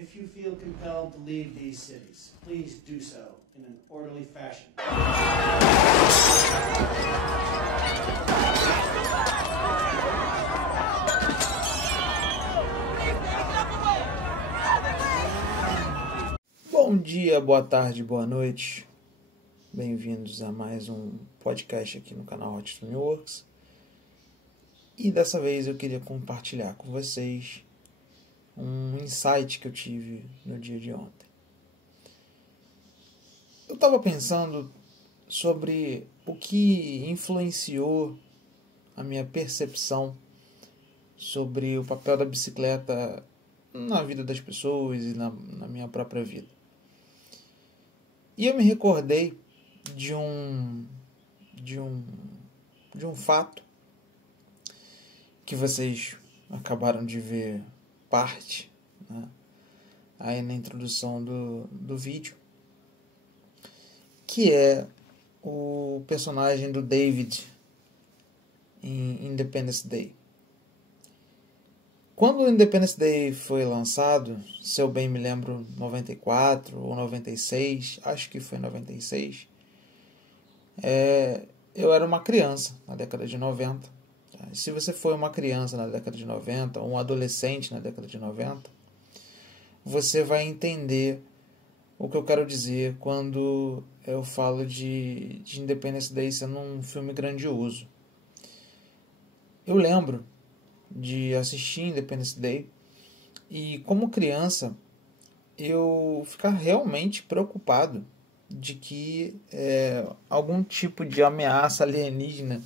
If you feel compelled to leave these cities, please do so in an orderly fashion. Bom dia, boa tarde, boa noite. Bem-vindos a mais um podcast aqui no canal Hot New Works. E dessa vez eu queria compartilhar com vocês um insight que eu tive no dia de ontem. Eu estava pensando sobre o que influenciou a minha percepção sobre o papel da bicicleta na vida das pessoas e na minha própria vida. E eu me recordei de um fato que vocês acabaram de ver parte, né, aí na introdução do vídeo, que é o personagem do David em Independence Day. Quando o Independence Day foi lançado, se eu bem me lembro, 94 ou 96, acho que foi 96, eu era uma criança na década de 90. Se você foi uma criança na década de 90, ou um adolescente na década de 90, você vai entender o que eu quero dizer quando eu falo de Independence Day sendo um filme grandioso. Eu lembro de assistir Independence Day e, como criança, eu ficar realmente preocupado de que algum tipo de ameaça alienígena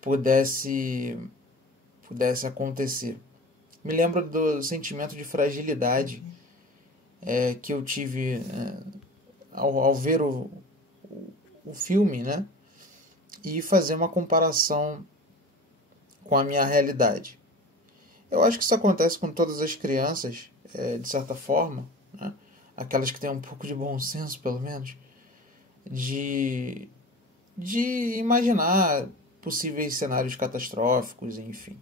pudesse acontecer. Me lembro do sentimento de fragilidade que eu tive ao ver o filme, né? E fazer uma comparação com a minha realidade. Eu acho que isso acontece com todas as crianças, de certa forma, né? Aquelas que têm um pouco de bom senso, pelo menos, de imaginar possíveis cenários catastróficos, enfim.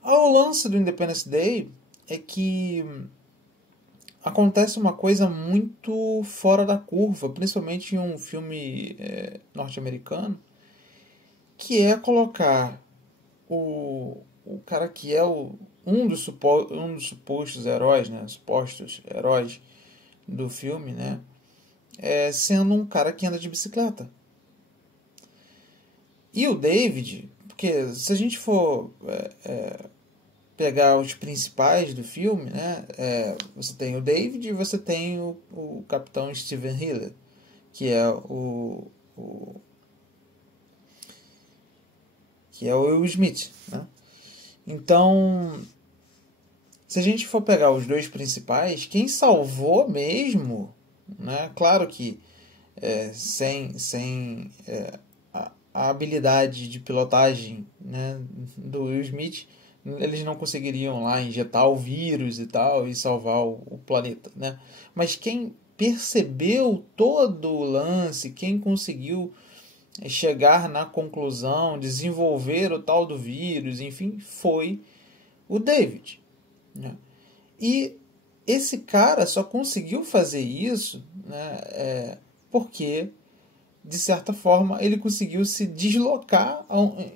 O lance do Independence Day é que acontece uma coisa muito fora da curva, principalmente em um filme norte-americano, que é colocar o cara que é um dos supostos heróis, né, supostos heróis do filme, né, sendo um cara que anda de bicicleta. E o David, porque se a gente for pegar os principais do filme, né, você tem o David e você tem o capitão Steven Hiller, que é o Will Smith, né? Então, se a gente for pegar os dois principais, quem salvou mesmo, né, claro que sem a habilidade de pilotagem, né, do Will Smith, eles não conseguiriam lá injetar o vírus e tal e salvar o planeta, né? Mas quem percebeu todo o lance, quem conseguiu chegar na conclusão, desenvolver o tal do vírus, enfim, foi o David, né? E esse cara só conseguiu fazer isso, né, porque, de certa forma, ele conseguiu se deslocar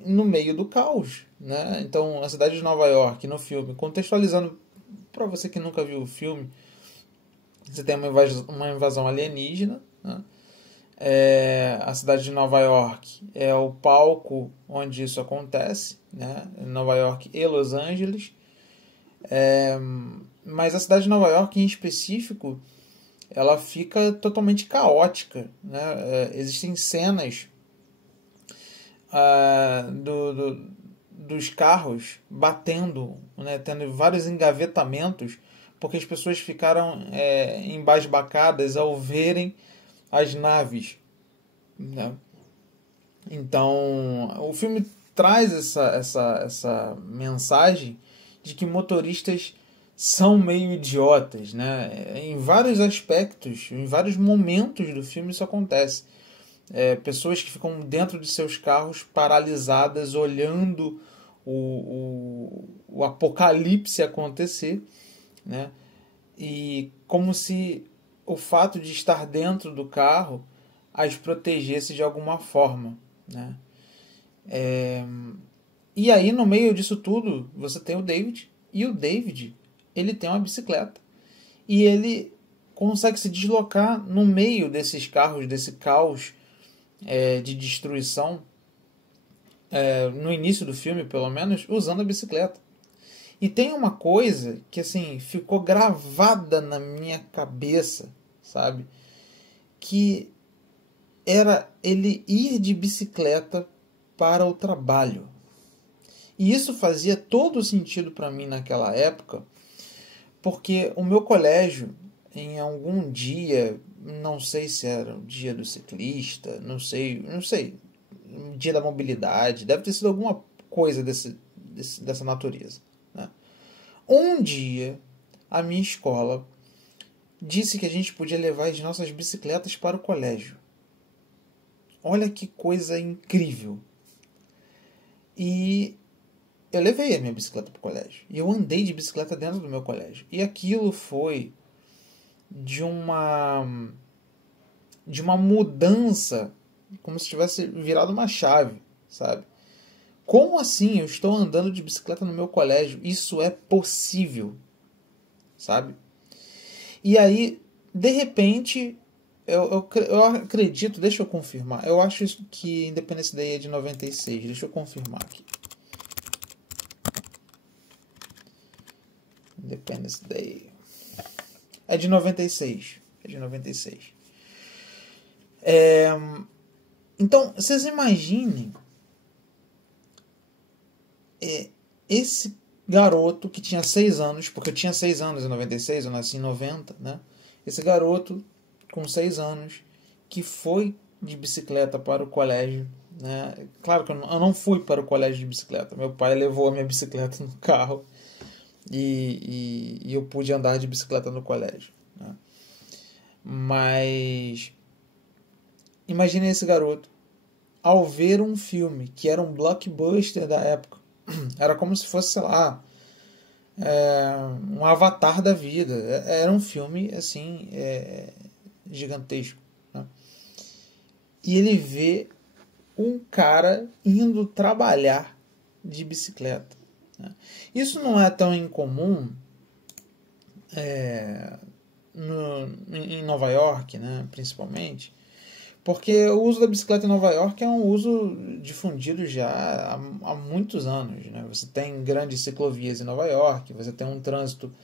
no meio do caos, né? Então, a cidade de Nova York, no filme, contextualizando para você que nunca viu o filme, você tem uma invasão alienígena, né? A cidade de Nova York é o palco onde isso acontece, né? Nova York e Los Angeles. Mas a cidade de Nova York, em específico, ela fica totalmente caótica, né? Existem cenas dos carros batendo, né? Tendo vários engavetamentos, porque as pessoas ficaram embasbacadas ao verem as naves, né? Então, o filme traz essa mensagem de que motoristas são meio idiotas, né? Em vários aspectos, em vários momentos do filme isso acontece. Pessoas que ficam dentro de seus carros paralisadas, olhando o apocalipse acontecer, né? E como se o fato de estar dentro do carro as protegesse de alguma forma, né? E aí, no meio disso tudo, você tem o David, e o David, ele tem uma bicicleta, e ele consegue se deslocar no meio desses carros, desse caos de destruição, no início do filme, pelo menos, usando a bicicleta. E tem uma coisa que, assim, ficou gravada na minha cabeça, sabe? Que era ele ir de bicicleta para o trabalho. E isso fazia todo sentido para mim naquela época, porque o meu colégio, em algum dia, não sei se era o dia do ciclista, não sei, dia da mobilidade, deve ter sido alguma coisa dessa natureza, né? Um dia, a minha escola disse que a gente podia levar as nossas bicicletas para o colégio. Olha que coisa incrível. E eu levei a minha bicicleta para o colégio. E eu andei de bicicleta dentro do meu colégio. E aquilo foi de uma mudança, como se tivesse virado uma chave, sabe? Como assim eu estou andando de bicicleta no meu colégio? Isso é possível, sabe? E aí, de repente, eu acredito, deixa eu confirmar. Eu acho que Independence Day é de 96. Deixa eu confirmar aqui. Independence Day. É de 96. É de 96. Então, vocês imaginem esse garoto que tinha 6 anos, porque eu tinha 6 anos em 96, eu nasci em 90, né? Esse garoto com 6 anos que foi de bicicleta para o colégio, né? Claro que eu não fui para o colégio de bicicleta. Meu pai levou a minha bicicleta no carro e eu pude andar de bicicleta no colégio, né? Mas imagine esse garoto ao ver um filme que era um blockbuster da época. Era como se fosse, sei lá, um Avatar da vida. Era um filme assim gigantesco, né? E ele vê um cara indo trabalhar de bicicleta, né? Isso não é tão incomum em Nova York, né, principalmente, porque o uso da bicicleta em Nova York é um uso difundido já há muitos anos, né? Você tem grandes ciclovias em Nova York, você tem um trânsito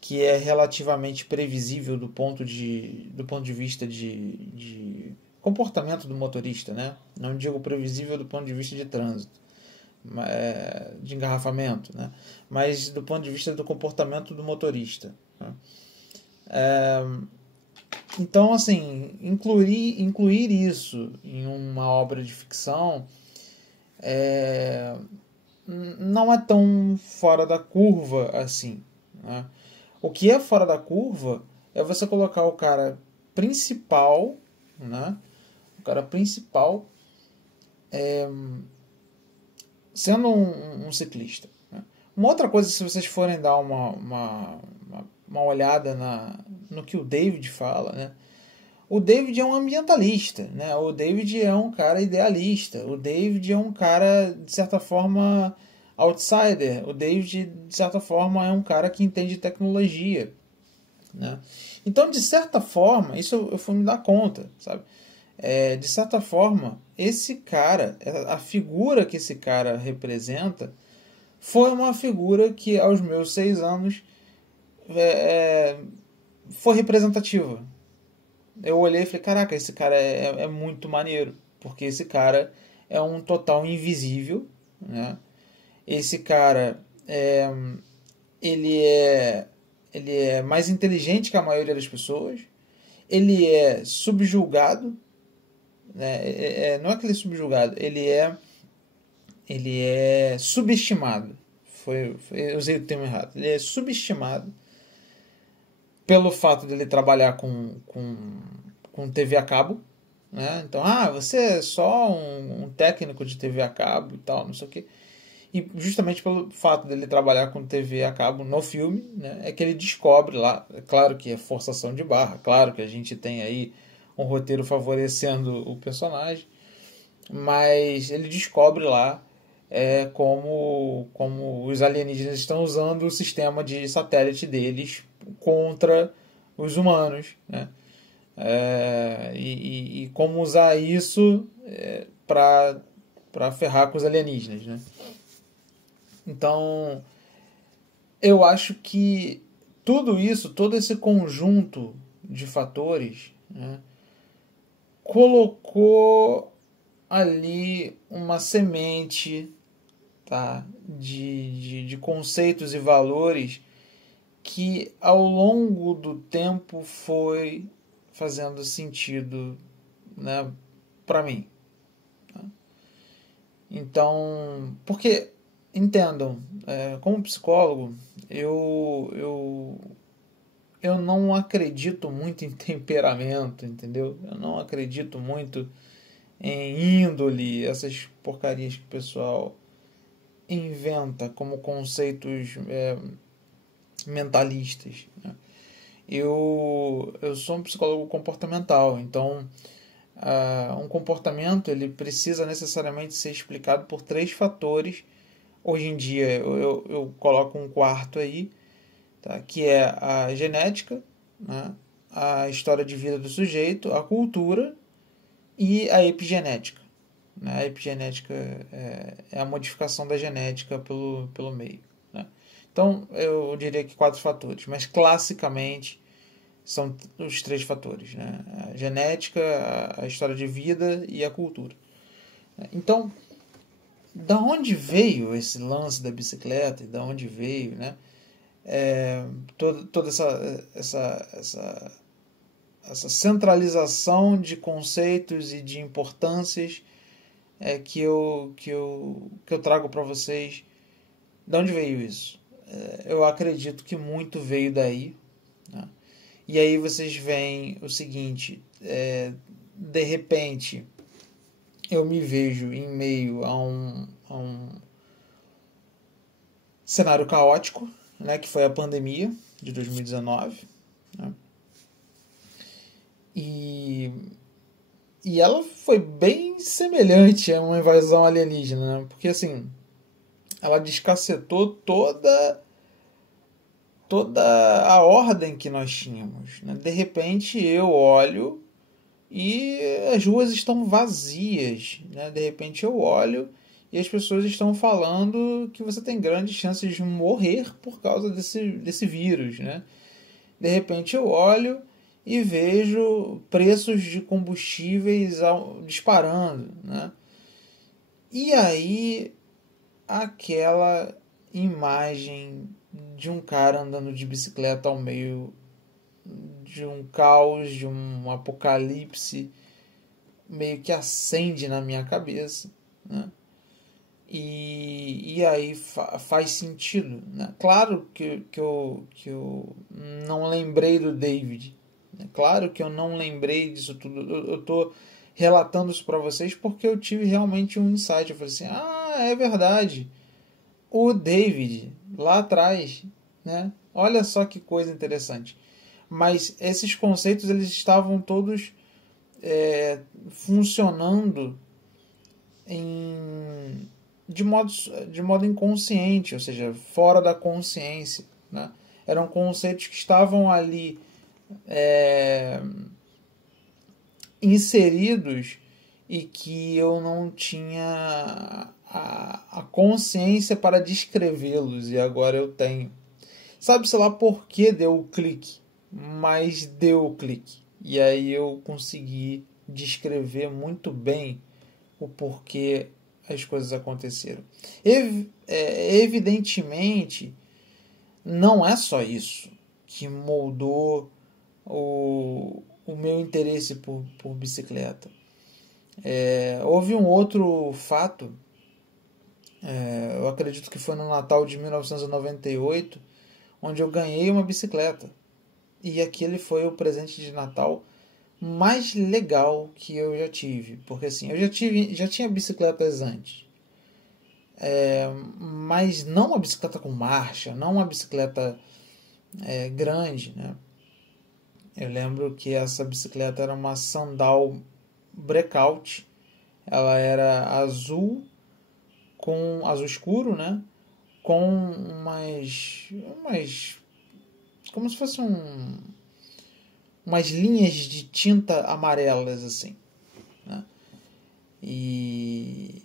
que é relativamente previsível do ponto de vista de comportamento do motorista, né? Não digo previsível do ponto de vista de trânsito, de engarrafamento, né? Mas do ponto de vista do comportamento do motorista, né? Então, assim, incluir isso em uma obra de ficção não é tão fora da curva assim, né? O que é fora da curva é você colocar o cara principal, né? O cara principal sendo um ciclista, né? Uma outra coisa, se vocês forem dar uma olhada no que o David fala, né? O David é um ambientalista, né? O David é um cara idealista. O David é um cara, de certa forma, outsider. O David, de certa forma, é um cara que entende tecnologia, né? Então, de certa forma, isso eu fui me dar conta, sabe? De certa forma, esse cara, a figura que esse cara representa, foi uma figura que, aos meus 6 anos, foi representativa. Eu olhei e falei, caraca, esse cara é muito maneiro, porque esse cara é um total invisível, né? Esse cara ele é mais inteligente que a maioria das pessoas, ele é subjugado, né? Não é que ele é subjugado, ele é subestimado. Eu usei o termo errado. Ele é subestimado pelo fato de ele trabalhar com TV a cabo, né? Então, você é só um técnico de TV a cabo e tal, não sei o quê. E justamente pelo fato dele trabalhar com TV a cabo no filme, né, é que ele descobre lá, é claro que é forçação de barra, claro que a gente tem aí um roteiro favorecendo o personagem, mas ele descobre lá como os alienígenas estão usando o sistema de satélite deles contra os humanos, né? E como usar isso para ferrar com os alienígenas, né? Então, eu acho que tudo isso, todo esse conjunto de fatores, né, colocou ali uma semente, tá, de conceitos e valores que ao longo do tempo foi fazendo sentido, né, para mim. Tá? Então, porque, entendam, como psicólogo, eu não acredito muito em temperamento, entendeu? Eu não acredito muito em índole, essas porcarias que o pessoal inventa como conceitos mentalistas. Né? Eu sou um psicólogo comportamental, então um comportamento ele precisa necessariamente ser explicado por 3 fatores. Hoje em dia eu coloco um quarto aí, tá? Que é a genética, né? A história de vida do sujeito, a cultura e a epigenética. Né? A epigenética é a modificação da genética pelo meio. Né? Então, eu diria que 4 fatores, mas classicamente são os 3 fatores. Né? A genética, a história de vida e a cultura. Então, da onde veio esse lance da bicicleta e da onde veio, né? Toda essa centralização de conceitos e de importâncias que eu trago para vocês. De onde veio isso? Eu acredito que muito veio daí. Né? E aí vocês veem o seguinte, de repente eu me vejo em meio a um cenário caótico, né, que foi a pandemia de 2019. Né? E ela foi bem semelhante a uma invasão alienígena, né? Porque assim, ela descacetou toda a ordem que nós tínhamos. Né? De repente eu olho e as ruas estão vazias. Né? De repente eu olho e as pessoas estão falando que você tem grandes chances de morrer por causa desse vírus. Né? De repente eu olho e vejo preços de combustíveis disparando. Né? E aí aquela imagem de um cara andando de bicicleta ao meio de um caos, de um apocalipse, meio que acende na minha cabeça, né? E aí faz sentido, né? Claro que eu não lembrei do David, né? Claro que eu não lembrei disso tudo. Eu tô relatando isso para vocês porque eu tive realmente um insight. Eu falei assim, é verdade. O David, lá atrás, né? Olha só que coisa interessante. Mas esses conceitos eles estavam todos funcionando de modo inconsciente, ou seja, fora da consciência. Né? Eram conceitos que estavam ali inseridos e que eu não tinha a consciência para descrevê-los, e agora eu tenho. Sabe-se lá por que deu o clique, mas deu o clique. E aí eu consegui descrever muito bem o porquê as coisas aconteceram. Evidentemente, não é só isso que moldou o meu interesse por bicicleta. Houve um outro fato, eu acredito que foi no Natal de 1998, onde eu ganhei uma bicicleta. E aquele foi o presente de Natal mais legal que eu já tive. Porque assim, eu já tinha bicicletas antes. mas não uma bicicleta com marcha, não uma bicicleta grande, né? Eu lembro que essa bicicleta era uma Sandal Breakout. Ela era azul, com azul escuro, né? Com umas como se fosse umas linhas de tinta amarelas, assim, né? E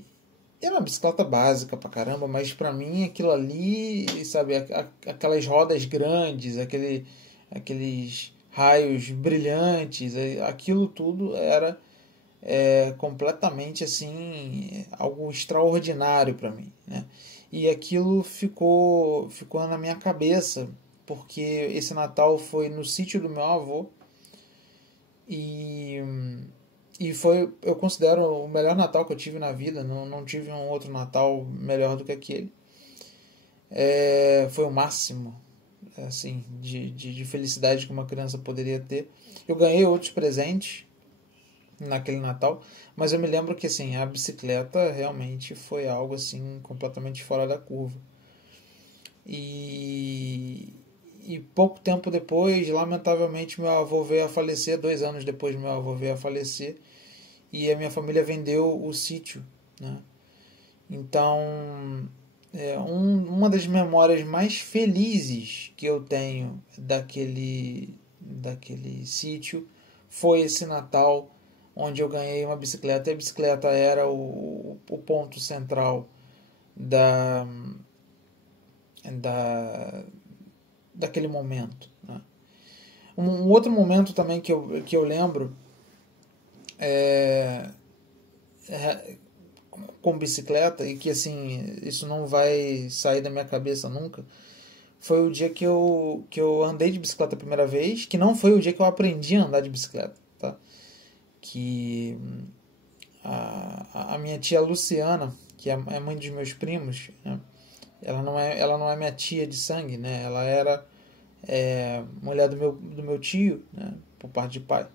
era uma bicicleta básica pra caramba, mas pra mim aquilo ali, sabe, aquelas rodas grandes, aqueles raios brilhantes, aquilo tudo era completamente assim algo extraordinário para mim, né? E aquilo ficou na minha cabeça porque esse Natal foi no sítio do meu avô e foi, eu considero, o melhor Natal que eu tive na vida. Não tive um outro Natal melhor do que aquele. Foi o máximo assim de felicidade que uma criança poderia ter. Eu ganhei outros presentes naquele Natal, mas eu me lembro que assim, a bicicleta realmente foi algo assim completamente fora da curva. E pouco tempo depois, lamentavelmente, meu avô veio a falecer. 2 anos depois, meu avô veio a falecer e a minha família vendeu o sítio, né? Então, uma das memórias mais felizes que eu tenho daquele sítio foi esse Natal, onde eu ganhei uma bicicleta. E a bicicleta era o ponto central da, daquele momento, né? Um outro momento também que eu lembro é, com bicicleta, e que assim, isso não vai sair da minha cabeça nunca, foi o dia que eu andei de bicicleta a primeira vez, que não foi o dia que eu aprendi a andar de bicicleta, tá? Que a minha tia Luciana, que é a mãe dos meus primos, né? Ela não é minha tia de sangue, né? Ela era mulher do meu tio, né? Por parte de pai.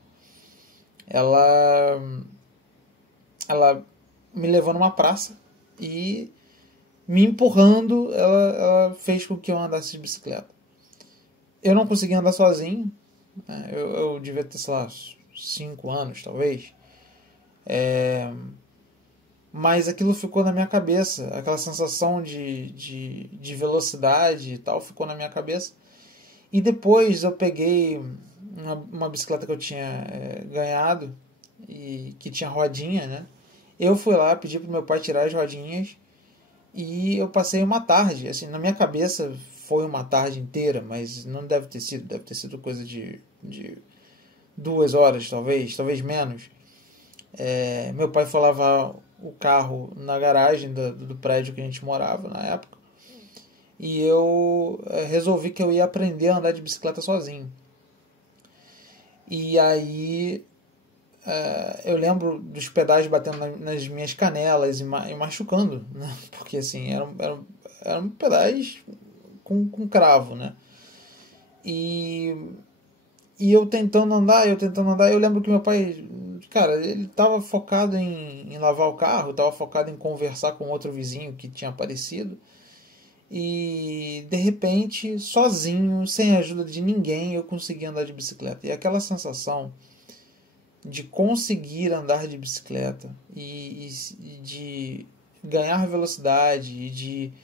Ela me levou numa praça e me empurrando, ela fez com que eu andasse de bicicleta. Eu não conseguia andar sozinho, né? Eu devia ter, sei lá, 5 anos, talvez. Mas aquilo ficou na minha cabeça, aquela sensação de velocidade e tal ficou na minha cabeça. E depois eu peguei uma bicicleta que eu tinha ganhado e que tinha rodinha, né? Eu fui lá, pedi pro meu pai tirar as rodinhas e eu passei uma tarde, assim, na minha cabeça foi uma tarde inteira, mas não deve ter sido coisa de 2 horas, talvez menos. Meu pai foi lavar o carro na garagem do prédio que a gente morava na época e eu resolvi que eu ia aprender a andar de bicicleta sozinho. E aí eu lembro dos pedais batendo nas minhas canelas e machucando, né? Porque assim, eram pedais com cravo, né? E eu tentando andar, eu lembro que meu pai, cara, ele estava focado em lavar o carro, estava focado em conversar com outro vizinho que tinha aparecido. E de repente, sozinho, sem a ajuda de ninguém, eu consegui andar de bicicleta. E aquela sensação de conseguir andar de bicicleta e de ganhar velocidade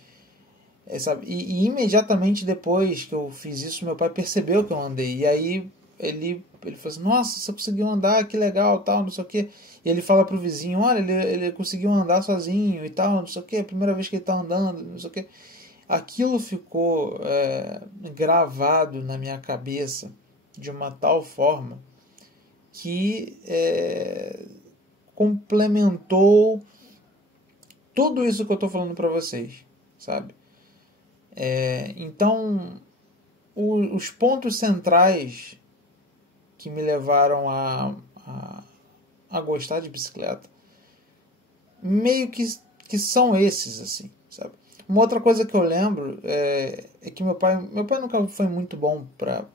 sabe? E imediatamente depois que eu fiz isso, meu pai percebeu que eu andei. E aí ele falou assim: nossa, você conseguiu andar, que legal, tal, não sei o que. E ele fala pro vizinho: olha, ele conseguiu andar sozinho e tal, não sei o que, é a primeira vez que ele tá andando, não sei o que. Aquilo ficou gravado na minha cabeça de uma tal forma que complementou tudo isso que eu estou falando para vocês, sabe? Então, os pontos centrais que me levaram a gostar de bicicleta meio que são esses, assim, sabe? Uma outra coisa que eu lembro é que meu pai nunca foi muito bom para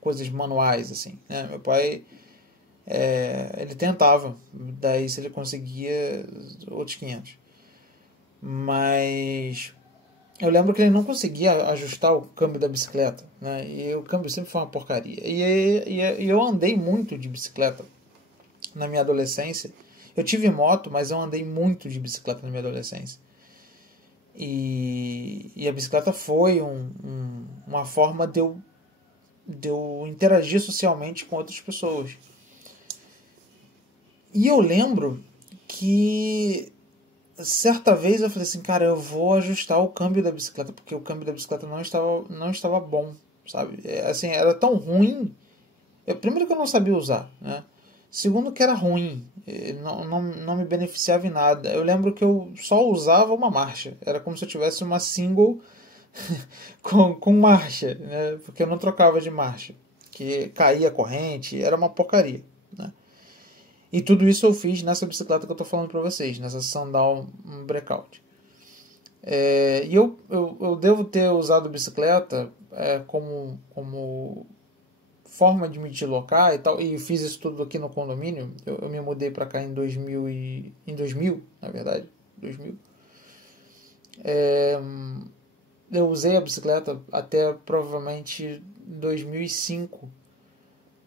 coisas manuais, assim, né? Meu pai ele tentava, daí se ele conseguia, outros 500. Mas eu lembro que ele não conseguia ajustar o câmbio da bicicleta, né? E o câmbio sempre foi uma porcaria. E eu andei muito de bicicleta na minha adolescência. Eu tive moto, mas eu andei muito de bicicleta na minha adolescência. E a bicicleta foi uma forma de eu interagir socialmente com outras pessoas. E eu lembro que certa vez eu falei assim, cara, eu vou ajustar o câmbio da bicicleta, porque o câmbio da bicicleta não estava bom, sabe? Assim, era tão ruim. Primeiro que eu não sabia usar, né? Segundo que era ruim, não me beneficiava em nada. Eu lembro que eu só usava uma marcha. Era como se eu tivesse uma single com marcha, né? Porque eu não trocava de marcha. Que caía a corrente, era uma porcaria, né? E tudo isso eu fiz nessa bicicleta que eu estou falando para vocês, nessa Sandal Breakout. E eu devo ter usado bicicleta como forma de me deslocar e tal, e fiz isso tudo aqui no condomínio. Eu me mudei para cá em 2000, na verdade, 2000. Eu usei a bicicleta até provavelmente 2005,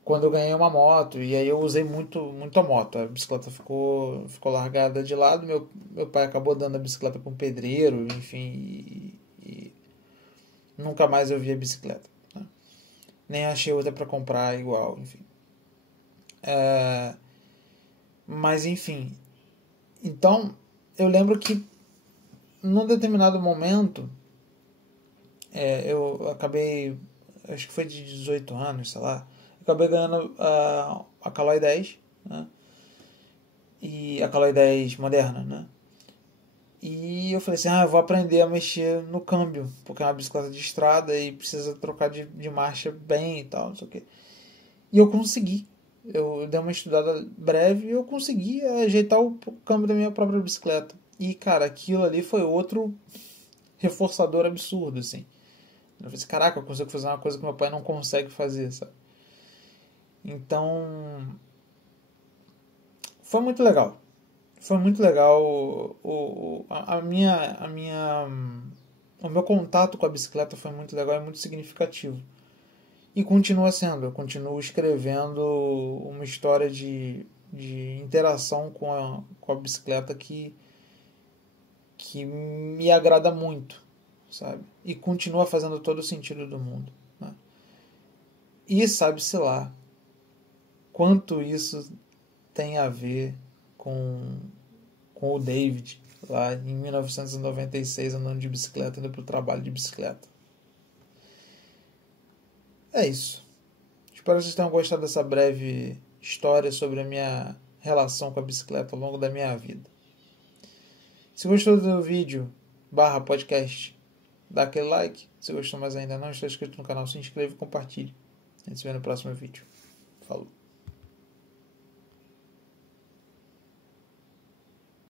quando eu ganhei uma moto, e aí eu usei muito a moto. A bicicleta ficou largada de lado, meu pai acabou dando a bicicleta para um pedreiro, enfim, e nunca mais eu vi a bicicleta, né? Nem achei outra para comprar igual, enfim. Mas enfim, então eu lembro que num determinado momento eu acabei, acho que foi de 18 anos, sei lá, acabei ganhando a Caloi 10, né? E a Caloi 10 moderna, né? E eu falei assim, eu vou aprender a mexer no câmbio, porque é uma bicicleta de estrada e precisa trocar de marcha bem e tal, não sei o quê. E eu consegui. Eu dei uma estudada breve e eu consegui ajeitar o câmbio da minha própria bicicleta. E, cara, aquilo ali foi outro reforçador absurdo, assim. Eu falei assim, caraca, eu consigo fazer uma coisa que meu pai não consegue fazer, sabe? Então, foi muito legal. Foi muito legal o meu contato com a bicicleta foi muito legal e muito significativo. E continua sendo. Eu continuo escrevendo uma história de interação com a bicicleta que me agrada muito, sabe? E continua fazendo todo o sentido do mundo, né? E sabe-se lá quanto isso tem a ver com o David, lá em 1996, andando de bicicleta, indo para o trabalho de bicicleta. É isso. Espero que vocês tenham gostado dessa breve história sobre a minha relação com a bicicleta ao longo da minha vida. Se gostou do vídeo /podcast, dá aquele like. Se gostou, mas ainda não está inscrito no canal, se inscreva e compartilhe. A gente se vê no próximo vídeo. Falou.